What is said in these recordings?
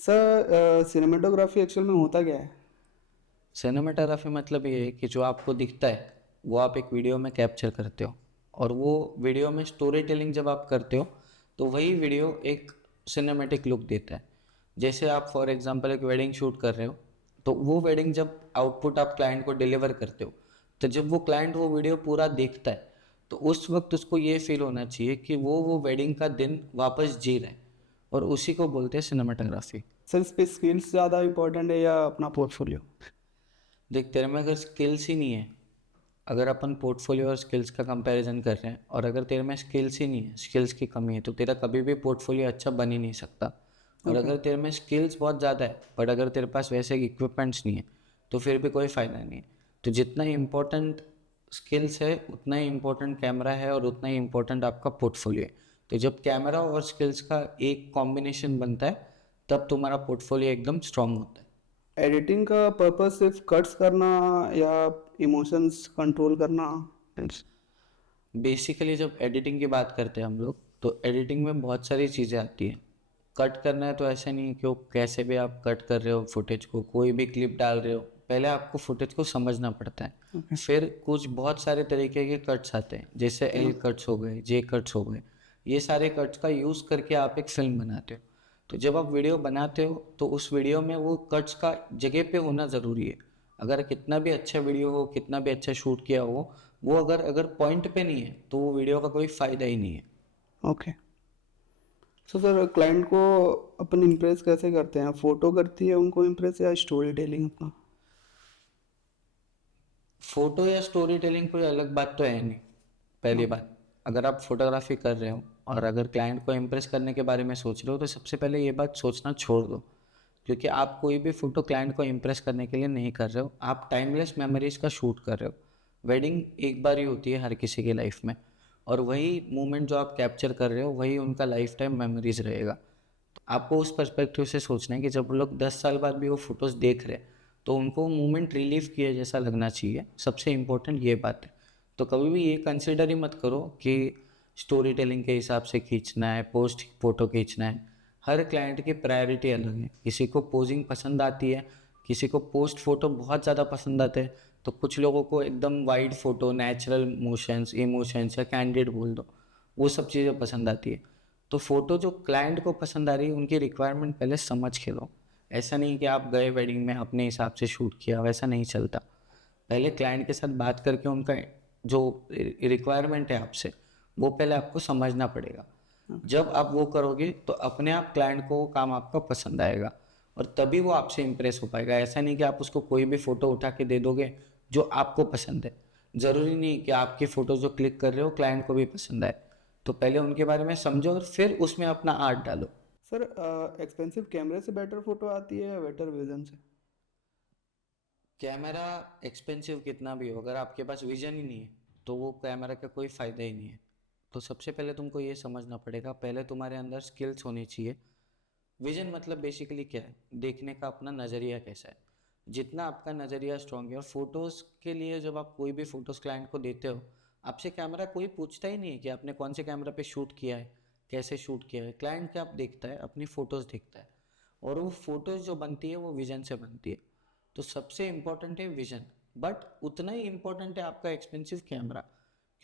Sir cinematography actual में होता क्या है? सिनेमेटोग्राफी मतलब ये है कि जो आपको दिखता है वो आप एक वीडियो में कैप्चर करते हो, और वो वीडियो में स्टोरी टेलिंग जब आप करते हो तो वही वीडियो एक सिनेमेटिक लुक देता है। जैसे आप फॉर एग्जांपल एक वेडिंग शूट कर रहे हो, तो वो वेडिंग जब आउटपुट आप क्लाइंट को डिलीवर करते हो, तो जब वो क्लाइंट वो वीडियो पूरा देखता है तो उस वक्त उसको ये फील होना चाहिए कि वो वेडिंग का दिन वापस जी रहे हैं, और उसी को बोलते हैं सिनेमाटोग्राफी। सर इस पे स्किल्स ज़्यादा इम्पोर्टेंट है या अपना पोर्टफोलियो? देख, तेरे में अगर स्किल्स ही नहीं है, अगर अपन पोर्टफोलियो और स्किल्स का कंपैरिजन कर रहे हैं, और अगर तेरे में स्किल्स ही नहीं है, स्किल्स की कमी है, तो तेरा कभी भी पोर्टफोलियो अच्छा बन ही नहीं सकता। और ओके। अगर तेरे में स्किल्स बहुत ज़्यादा है बट अगर तेरे पास वैसे इक्विपमेंट्स नहीं है तो फिर भी कोई फ़ायदा नहीं है। तो जितना इम्पोर्टेंट स्किल्स है उतना ही इम्पोर्टेंट कैमरा है, और उतना ही इम्पोर्टेंट आपका पोर्टफोलियो है। तो जब कैमरा और स्किल्स का एक कॉम्बिनेशन बनता है तब तुम्हारा पोर्टफोलियो एकदम स्ट्रांग होता है। एडिटिंग का पर्पस सिर्फ कट्स करना या इमोशंस कंट्रोल करना? बेसिकली जब एडिटिंग की बात करते हैं हम लोग, तो एडिटिंग में बहुत सारी चीज़ें आती हैं। कट करना है तो ऐसा नहीं कि वो कैसे भी आप कट कर रहे हो फुटेज को, कोई भी क्लिप डाल रहे हो, पहले आपको फुटेज को समझना पड़ता है। ओके। फिर कुछ बहुत सारे तरीके के कट्स आते हैं, जैसे एल कट्स हो गए, जे कट्स हो गए। ये सारे कट्स का यूज़ करके आप एक फिल्म बनाते हो। तो जब आप वीडियो बनाते हो तो उस वीडियो में वो कट्स का जगह पे होना ज़रूरी है। अगर कितना भी अच्छा वीडियो हो, कितना भी अच्छा शूट किया हो, वो अगर अगर पॉइंट पे नहीं है तो वो वीडियो का कोई फ़ायदा ही नहीं है। ओके। सो सर क्लाइंट को अपन इम्प्रेस कैसे करते हैं? फ़ोटो करती है उनको इम्प्रेस या स्टोरी टेलिंग अपना? फोटो या स्टोरी टेलिंग कोई अलग बात तो है नहीं। पहली ओके। बात, अगर आप फोटोग्राफी कर रहे हो और अगर क्लाइंट को इम्प्रेस करने के बारे में सोच रहे हो तो सबसे पहले ये बात सोचना छोड़ दो, क्योंकि आप कोई भी फ़ोटो क्लाइंट को इम्प्रेस करने के लिए नहीं कर रहे हो, आप टाइमलेस मेमोरीज का शूट कर रहे हो। वेडिंग एक बार ही होती है हर किसी की लाइफ में, और वही मोमेंट जो आप कैप्चर कर रहे हो वही उनका लाइफ टाइम मेमोरीज रहेगा। तो आपको उस पर्सपेक्टिव से सोचना है कि जब लोग 10 साल बाद भी वो फोटोज़ देख रहे हैं तो उनको मोमेंट रिलीव किए जैसा लगना चाहिए। सबसे इम्पोर्टेंट ये बात है। तो कभी भी ये कंसिडर ही मत करो कि स्टोरी टेलिंग के हिसाब से खींचना है, पोस्ट फ़ोटो खींचना है। हर क्लाइंट की प्रायोरिटी अलग है। किसी को पोजिंग पसंद आती है, किसी को पोस्ट फ़ोटो बहुत ज़्यादा पसंद आते हैं, तो कुछ लोगों को एकदम wide photo, natural motions, emotions या कैंडिड बोल दो, वो सब चीज़ें पसंद आती है। तो फ़ोटो जो क्लाइंट को पसंद आ रही है उनकी रिक्वायरमेंट पहले समझ के लो। ऐसा नहीं कि आप गए वेडिंग में अपने हिसाब से शूट किया, वैसा नहीं चलता। पहले क्लाइंट के साथ बात करके उनका जो रिक्वायरमेंट है आपसे, वो पहले आपको समझना पड़ेगा। जब आप वो करोगे तो अपने आप क्लाइंट को वो काम आपका पसंद आएगा, और तभी वो आपसे इम्प्रेस हो पाएगा। ऐसा नहीं कि आप उसको कोई भी फ़ोटो उठा के दे दोगे जो आपको पसंद है। ज़रूरी नहीं कि आपकी फ़ोटो जो क्लिक कर रहे हो क्लाइंट को भी पसंद आए। तो पहले उनके बारे में समझो और फिर उसमें अपना आर्ट डालो। सर एक्सपेंसिव कैमरे से बेटर फ़ोटो आती है या बेटर विजन से? कैमरा एक्सपेंसिव कितना भी हो, अगर आपके पास विजन ही नहीं है तो वो कैमरा का कोई फ़ायदा ही नहीं है। तो सबसे पहले तुमको ये समझना पड़ेगा, पहले तुम्हारे अंदर स्किल्स होनी चाहिए। विजन मतलब बेसिकली क्या है, देखने का अपना नज़रिया कैसा है। जितना आपका नज़रिया स्ट्रांग है, और फोटोज़ के लिए जब आप कोई भी फ़ोटोज़ क्लाइंट को देते हो, आपसे कैमरा कोई पूछता ही नहीं है कि आपने कौन से कैमरा पे शूट किया है, कैसे शूट किया है। क्लाइंट क्या आप देखता है, अपनी फ़ोटोज़ देखता है, और वो फ़ोटोज़ जो बनती है वो विजन से बनती है। तो सबसे इम्पॉर्टेंट है विजन, बट उतना ही इम्पोर्टेंट है आपका एक्सपेंसिव कैमरा,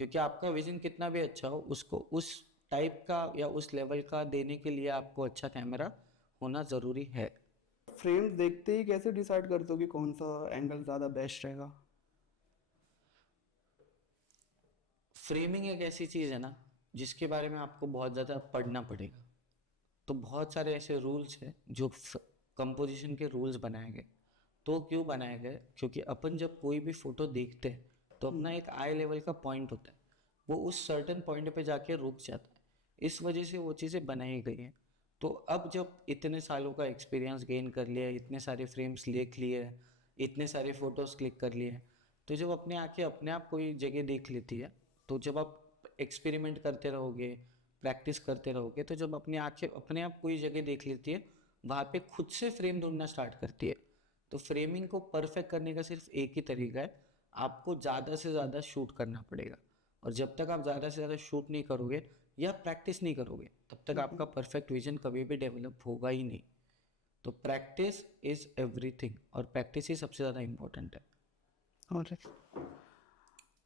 क्योंकि आपका विजन कितना भी अच्छा हो, उसको उस टाइप का या उस लेवल का देने के लिए आपको अच्छा कैमरा होना ज़रूरी है। फ्रेम्स देखते ही कैसे डिसाइड करते हो कि कौन सा एंगल ज़्यादा बेस्ट रहेगा? फ्रेमिंग एक ऐसी चीज़ है ना जिसके बारे में आपको बहुत ज़्यादा पढ़ना पड़ेगा। तो बहुत सारे ऐसे रूल्स हैं जो कंपोजिशन के रूल्स बनाए गए। तो क्यों बनाए गए, क्योंकि अपन जब कोई भी फ़ोटो देखते हैं तो अपना एक आई लेवल का पॉइंट होता है, वो उस सर्टन पॉइंट पे जाके रुक जाता है। इस वजह से वो चीज़ें बनाई गई हैं। तो अब जब इतने सालों का एक्सपीरियंस गेन कर लिया, इतने सारे फ्रेम्स देख लिए, इतने सारे फ़ोटोज़ क्लिक कर लिए, तो जब अपने आँखें अपने आप कोई जगह देख लेती है, तो जब आप एक्सपेरिमेंट करते रहोगे, प्रैक्टिस करते रहोगे, तो जब अपनी आँखें अपने आप कोई जगह देख लेती है, वहाँ पे खुद से फ्रेम ढूंढना स्टार्ट करती है। तो फ्रेमिंग को परफेक्ट करने का सिर्फ एक ही तरीका है, आपको ज़्यादा से ज़्यादा शूट करना पड़ेगा। और जब तक आप ज़्यादा से ज़्यादा शूट नहीं करोगे या प्रैक्टिस नहीं करोगे, तब तक आपका परफेक्ट विजन कभी भी डेवलप होगा ही नहीं। तो प्रैक्टिस इज एवरीथिंग, और प्रैक्टिस ही सबसे ज़्यादा इम्पोर्टेंट है। और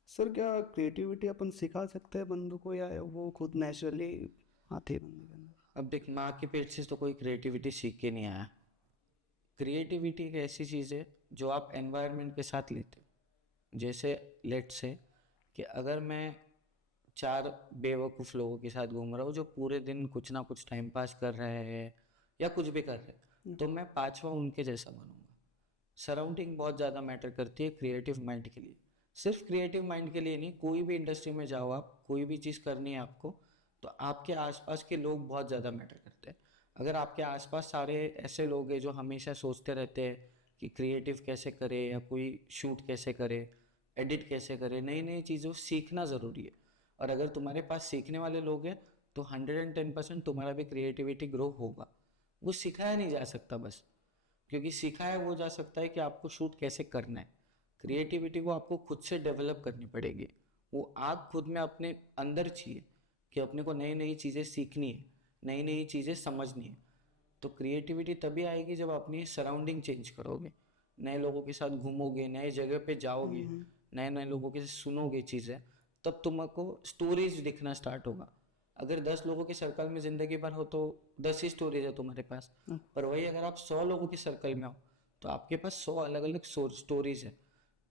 सर क्या क्रिएटिविटी अपन सिखा सकते हैं बंदों को, या वो खुद नेचुरली आती है बंदे के अंदर? अब देख, माँ के पेट से तो कोई क्रिएटिविटी सीख के नहीं आया। क्रिएटिविटी एक ऐसी चीज़ है जो आप एनवायरनमेंट के साथ लेते हो। जैसे लेट से कि अगर मैं 4 बेवकूफ़ लोगों के साथ घूम रहा हूँ जो पूरे दिन कुछ ना कुछ टाइम पास कर रहे हैं या कुछ भी कर रहे हैं, तो मैं 5वां उनके जैसा बनूंगा। सराउंडिंग बहुत ज़्यादा मैटर करती है क्रिएटिव माइंड के लिए। सिर्फ क्रिएटिव माइंड के लिए नहीं, कोई भी इंडस्ट्री में जाओ आप, कोई भी चीज़ करनी है आपको, तो आपके आसपास के लोग बहुत ज़्यादा मैटर करते हैं। अगर आपके आसपास सारे ऐसे लोग हैं जो हमेशा सोचते रहते हैं कि क्रिएटिव कैसे करे, या कोई शूट कैसे करे, एडिट कैसे करे, नई नई चीज़ों सीखना ज़रूरी है। और अगर तुम्हारे पास सीखने वाले लोग हैं तो 110% तुम्हारा भी क्रिएटिविटी ग्रो होगा। वो सिखाया नहीं जा सकता बस, क्योंकि सिखाया वो जा सकता है कि आपको शूट कैसे करना है। क्रिएटिविटी को आपको खुद से डेवलप करनी पड़ेगी। वो आग खुद में अपने अंदर चाहिए कि अपने को नई नई चीज़ें सीखनी है, नई नई चीज़ें समझनी है। तो क्रिएटिविटी तभी आएगी जब अपनी सराउंडिंग चेंज करोगे, नए लोगों के साथ घूमोगे, नए जगह पे जाओगे, नए नए लोगों के सुनोगे चीज़ें, तब तुमको स्टोरीज दिखना स्टार्ट होगा। अगर 10 लोगों के सर्कल में ज़िंदगी भर हो तो 10 ही स्टोरीज है तुम्हारे पास। पर वही अगर आप 100 लोगों के सर्कल में हो तो आपके पास 100 अलग अलग स्टोरीज है।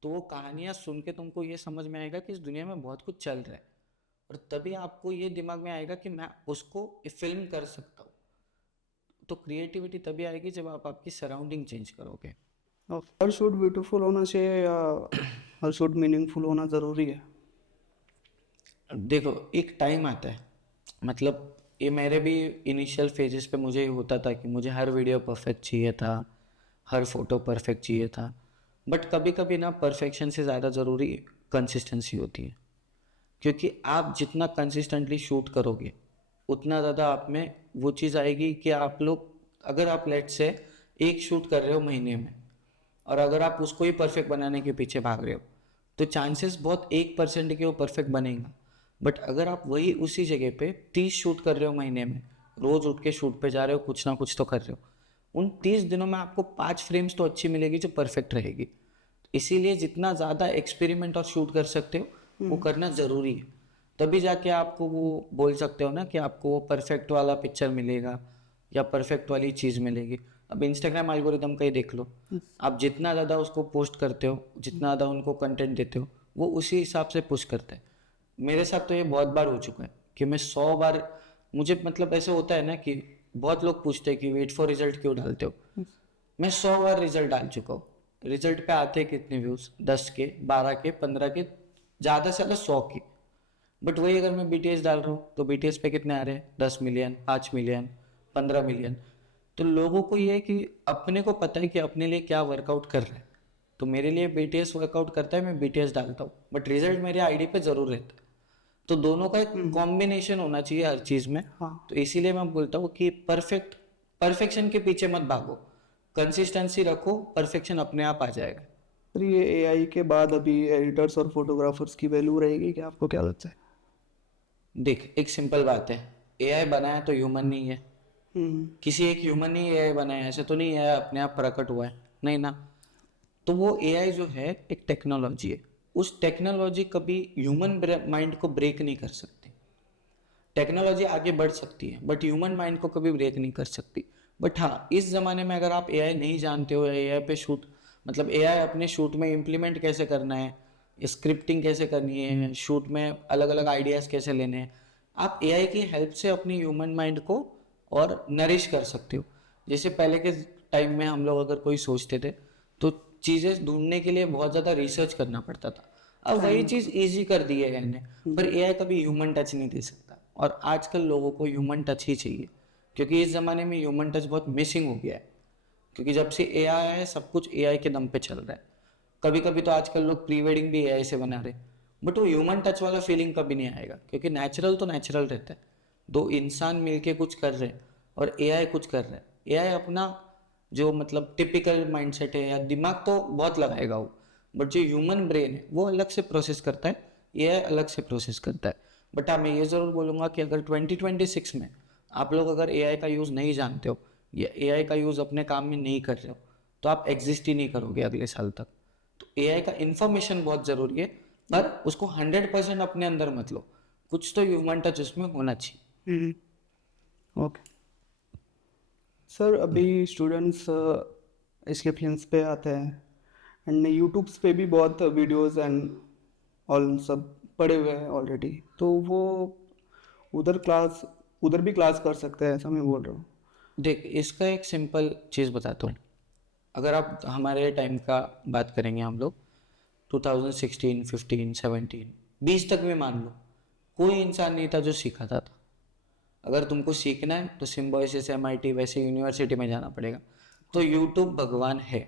तो वो कहानियाँ सुन के तुमको ये समझ में आएगा कि इस दुनिया में बहुत कुछ चल रहा है, और तभी आपको ये दिमाग में आएगा कि मैं उसको फिल्म कर सकता हूँ। तो क्रिएटिविटी तभी आएगी जब आप आपकी सराउंडिंग चेंज करोगे। और हर शूट ब्यूटीफुल होना चाहिए, या हर शूट मीनिंगफुल होना ज़रूरी है? देखो, एक टाइम आता है, मतलब ये मेरे भी इनिशियल फेजेस पे मुझे होता था कि मुझे हर वीडियो परफेक्ट चाहिए था, हर फोटो परफेक्ट चाहिए था। बट कभी कभी ना परफेक्शन से ज़्यादा ज़रूरी कंसिस्टेंसी होती है, क्योंकि आप जितना कंसिस्टेंटली शूट करोगे उतना ज़्यादा आप में वो चीज़ आएगी कि आप लोग, अगर आप लेट से एक शूट कर रहे हो महीने में, और अगर आप उसको ही परफेक्ट बनाने के पीछे भाग रहे हो, तो चांसेस बहुत 1% के वो परफेक्ट बनेगा। बट अगर आप वही उसी जगह पे 30 शूट कर रहे हो महीने में, रोज़ उठ के शूट पे जा रहे हो, कुछ ना कुछ तो कर रहे हो, उन 30 दिनों में आपको 5 फ्रेम्स तो अच्छी मिलेगी जो परफेक्ट रहेगी। इसीलिए जितना ज़्यादा एक्सपेरिमेंट और शूट कर सकते हो वो करना ज़रूरी है। तभी जाके आपको वो बोल सकते हो ना कि आपको वो परफेक्ट वाला पिक्चर मिलेगा या परफेक्ट वाली चीज़ मिलेगी। अब इंस्टाग्राम एल्गोरिदम का ही देख लो, आप जितना ज़्यादा उसको पोस्ट करते हो, जितना ज़्यादा उनको कंटेंट देते हो, वो उसी हिसाब से पुश करता है। मेरे साथ तो ये बहुत बार हो चुका है कि मैं 100 बार, मुझे मतलब ऐसे होता है ना कि बहुत लोग पूछते हैं कि वेट फॉर रिजल्ट क्यों डालते हो। मैं 100 बार रिजल्ट डाल चुका हूँ। रिजल्ट पे आते हैं कितने व्यूज़, 10 के, 12 के, 15 के, ज़्यादा से ज़्यादा 100 के। बट वही अगर मैं BTS डाल रहा हूँ तो BTS पे कितने आ रहे हैं, 10 मिलियन, 5 मिलियन, 15 मिलियन। तो लोगों को ये है कि अपने को पता है कि अपने लिए क्या वर्कआउट कर रहे हैं। तो मेरे लिए BTS वर्कआउट करता है, मैं BTS डालता हूँ, बट रिजल्ट मेरे आईडी पे ज़रूर रहता है। तो दोनों का एक कॉम्बिनेशन होना चाहिए हर चीज़ में। हाँ। तो इसीलिए मैं बोलता हूँ कि परफेक्शन के पीछे मत भागो, कंसिस्टेंसी रखो, परफेक्शन अपने आप आ जाएगा। फिर ये एआई के बाद अभी एडिटर्स और फोटोग्राफर्स की वैल्यू रहेगी क्या, आपको क्या लगता है? देख, एक सिंपल बात है, AI बनाया तो ह्यूमन नहीं है। किसी एक ह्यूमन ने AI बनाया, ऐसे तो नहीं है अपने आप प्रकट हुआ है, नहीं ना। तो वो AI जो है एक टेक्नोलॉजी है, उस टेक्नोलॉजी कभी ह्यूमन माइंड को ब्रेक नहीं कर सकती। टेक्नोलॉजी आगे बढ़ सकती है बट ह्यूमन माइंड को कभी ब्रेक नहीं कर सकती। बट हाँ, इस ज़माने में अगर आप AI नहीं जानते हो, या AI पे शूट, मतलब AI अपने शूट में इम्प्लीमेंट कैसे करना है, स्क्रिप्टिंग कैसे करनी है, शूट में अलग अलग आइडियाज़ कैसे लेने हैं, आप AI की हेल्प से अपनी ह्यूमन माइंड को और नरिश कर सकते हो। जैसे पहले के टाइम में हम लोग अगर कोई सोचते थे तो चीज़ें ढूंढने के लिए बहुत ज़्यादा रिसर्च करना पड़ता था। अब वही चीज़ ईजी कर दी है इन्हें, पर AI कभी ह्यूमन टच नहीं दे सकता। और आजकल लोगों को ह्यूमन टच ही चाहिए, क्योंकि इस ज़माने में ह्यूमन टच बहुत मिसिंग हो गया है। क्योंकि जब से AI आया है सब कुछ AI के दम पे चल रहा है। कभी कभी तो आजकल लोग प्री वेडिंग भी AI से बना रहे, बट वो ह्यूमन टच वाला फीलिंग कभी नहीं आएगा, क्योंकि नेचुरल तो नेचुरल रहता है। दो इंसान मिलके कुछ कर रहे हैं और AI कुछ कर रहा है। AI अपना जो मतलब टिपिकल माइंडसेट है या दिमाग तो बहुत लगाएगा वो, बट जो ह्यूमन ब्रेन है वो अलग से प्रोसेस करता है, AI अलग से प्रोसेस करता है। बट हाँ, मैं ये ज़रूर बोलूँगा कि अगर 2026 में आप लोग अगर AI का यूज़ नहीं जानते हो, या एआई का यूज़ अपने काम में नहीं कर रहे हो तो आप एग्जिस्ट ही नहीं करोगे अगले साल तक। तो एआई का इन्फॉर्मेशन बहुत ज़रूरी है, पर उसको 100% अपने अंदर मत लो, कुछ तो ह्यूमन टच उसमें होना चाहिए। ओके सर, अभी स्टूडेंट्स इसके फिल्म्स पे आते हैं एंड यूट्यूब्स पे भी बहुत वीडियोस एंड ऑल सब पड़े हुए हैं ऑलरेडी, तो वो उधर भी क्लास कर सकते हैं, ऐसा मैं बोल रहा हूँ। देख, इसका एक सिंपल चीज़ बताता हूँ। अगर आप हमारे टाइम का बात करेंगे हम लोग 2016, 15, 17, 20 तक में मान लो, कोई इंसान नहीं था जो सिखाता था। अगर तुमको सीखना है तो सिम्बोसिस, MIT वैसे यूनिवर्सिटी में जाना पड़ेगा। तो यूट्यूब भगवान है,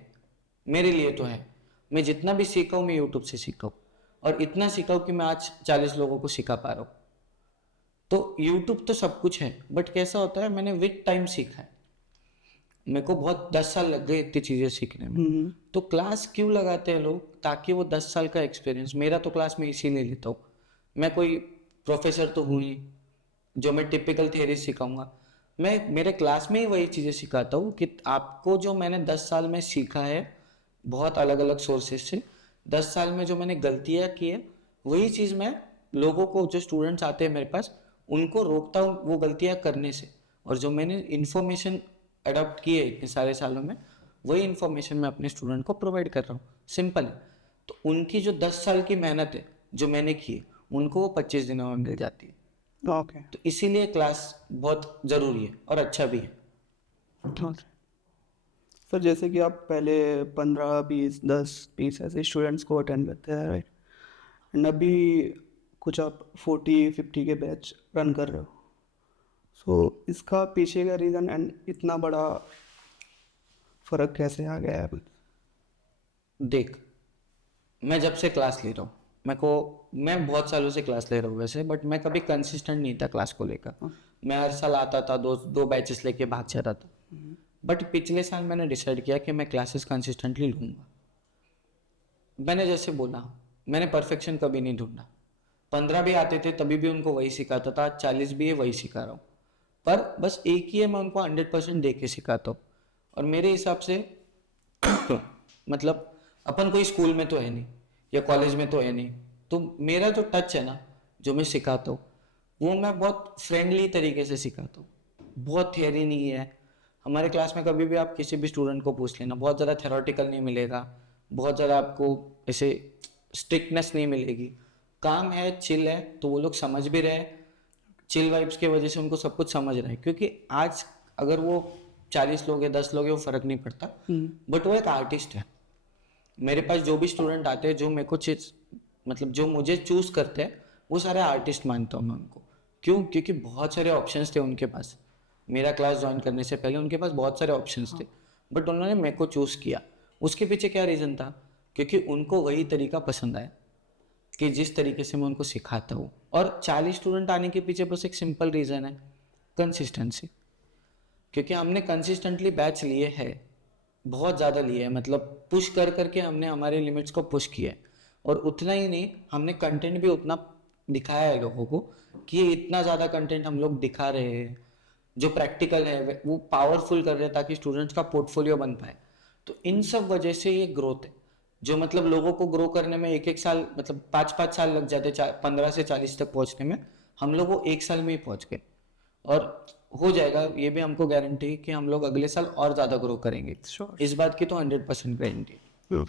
मेरे लिए तो है। मैं जितना भी सीखा हूँ मैं यूट्यूब से सीखा हूँ, और इतना सीखा हूँ कि मैं आज 40 लोगों को सिखा पा रहा हूँ। तो यूट्यूब तो सब कुछ है, बट कैसा होता है, मैंने विद टाइम सीखा है। मेरे को बहुत 10 साल लग गए इतनी चीज़ें सीखने में। तो क्लास क्यों लगाते हैं लोग? ताकि वो 10 साल का एक्सपीरियंस, मेरा तो क्लास में इसीलिए लेता हूँ। मैं कोई प्रोफेसर तो हूँ ही जो मैं टिपिकल थियरी सिखाऊंगा। मैं मेरे क्लास में ही वही चीज़ें सिखाता हूँ कि आपको जो मैंने 10 साल में सीखा है बहुत अलग अलग सोर्सेज से, 10 साल में जो मैंने गलतियाँ की है, वही चीज़ मैं लोगों को, जो स्टूडेंट्स आते हैं मेरे पास, उनको रोकता हूँ वो गलतियाँ करने से। और जो मैंने इन्फॉर्मेशन अडॉप्ट की है इतने सारे सालों में, वही इन्फॉर्मेशन मैं अपने स्टूडेंट को प्रोवाइड कर रहा हूँ। सिंपल है। तो उनकी जो 10 साल की मेहनत है जो मैंने की है, उनको वो 25 दिनों में मिल जाती है। ओके तो इसीलिए क्लास बहुत ज़रूरी है और अच्छा भी है। ओके सर, जैसे कि आप पहले 15, 20, 10, 20 ऐसे स्टूडेंट्स को अटेंड करते हैं, राइट? एंड अभी कुछ आप 40, 50 के बैच रन कर रहे हो, सो इसका पीछे का रीज़न एंड इतना बड़ा फ़र्क कैसे आ गया है? देख, मैं जब से क्लास ले रहा हूँ, मैं बहुत सालों से क्लास ले रहा हूँ वैसे, बट मैं कभी कंसिस्टेंट नहीं था क्लास को लेकर। मैं हर साल आता था, दो बैचेस लेके भाग जाता था। बट पिछले साल मैंने डिसाइड किया कि मैं क्लासेस कंसिस्टेंटली लूँगा। मैंने जैसे बोला, मैंने परफेक्शन कभी नहीं ढूंढा। 15 भी आते थे तभी भी उनको वही सिखाता था, 40 भी है वही सिखा रहा हूँ। पर बस एक ही है, मैं उनको 100% दे के सिखाता हूँ। और मेरे हिसाब से मतलब अपन कोई स्कूल में तो है नहीं या कॉलेज में तो है नहीं, तो मेरा जो टच है ना, जो मैं सिखाता हूँ, वो मैं बहुत फ्रेंडली तरीके से सिखाता हूँ। बहुत थियरी नहीं है। हमारे क्लास में कभी भी आप किसी भी स्टूडेंट को पूछ लेना, बहुत ज़्यादा थेरोटिकल नहीं मिलेगा, बहुत ज़्यादा आपको ऐसे स्ट्रिक्टनेस नहीं मिलेगी। काम है, चिल है, तो वो लोग समझ भी रहे। चिल वाइब्स की वजह से उनको सब कुछ समझ रहा है, क्योंकि आज अगर वो 40 लोग हैं, 10 लोग हैं, वो फर्क नहीं पड़ता। बट वो एक आर्टिस्ट है। मेरे पास जो भी स्टूडेंट आते हैं, जो मेरे को मतलब जो मुझे चूज करते हैं, वो सारे आर्टिस्ट मानता हूँ मैं उनको। क्यों? क्योंकि बहुत सारे ऑप्शंस थे उनके पास। मेरा क्लास ज्वाइन करने से पहले उनके पास बहुत सारे ऑप्शंस थे, बट उन्होंने मेरे को चूज किया। उसके पीछे क्या रीज़न था? क्योंकि उनको वही तरीका पसंद आया कि जिस तरीके से मैं उनको सिखाता हूँ। और 40 स्टूडेंट आने के पीछे बस एक सिंपल रीज़न है, कंसिस्टेंसी। क्योंकि हमने कंसिस्टेंटली बैच लिए हैं, बहुत ज़्यादा लिए हैं, मतलब पुश कर करके हमने हमारे लिमिट्स को पुश किया है। और उतना ही नहीं, हमने कंटेंट भी उतना दिखाया है लोगों को कि ये इतना ज़्यादा कंटेंट हम लोग दिखा रहे हैं जो प्रैक्टिकल है, वो पावरफुल कर रहे हैं ताकि स्टूडेंट्स का पोर्टफोलियो बन पाए। तो इन सब वजह से ये ग्रोथ है, जो मतलब लोगों को ग्रो करने में 1-1 साल, मतलब 5-5 साल लग जाते, 15 से 40 तक पहुंचने में, हम लोग वो 1 साल में ही पहुंच गए। और हो जाएगा, ये भी हमको गारंटी है कि हम लोग अगले साल और ज़्यादा ग्रो करेंगे। Sure. इस बात की तो 100% गारंटी है।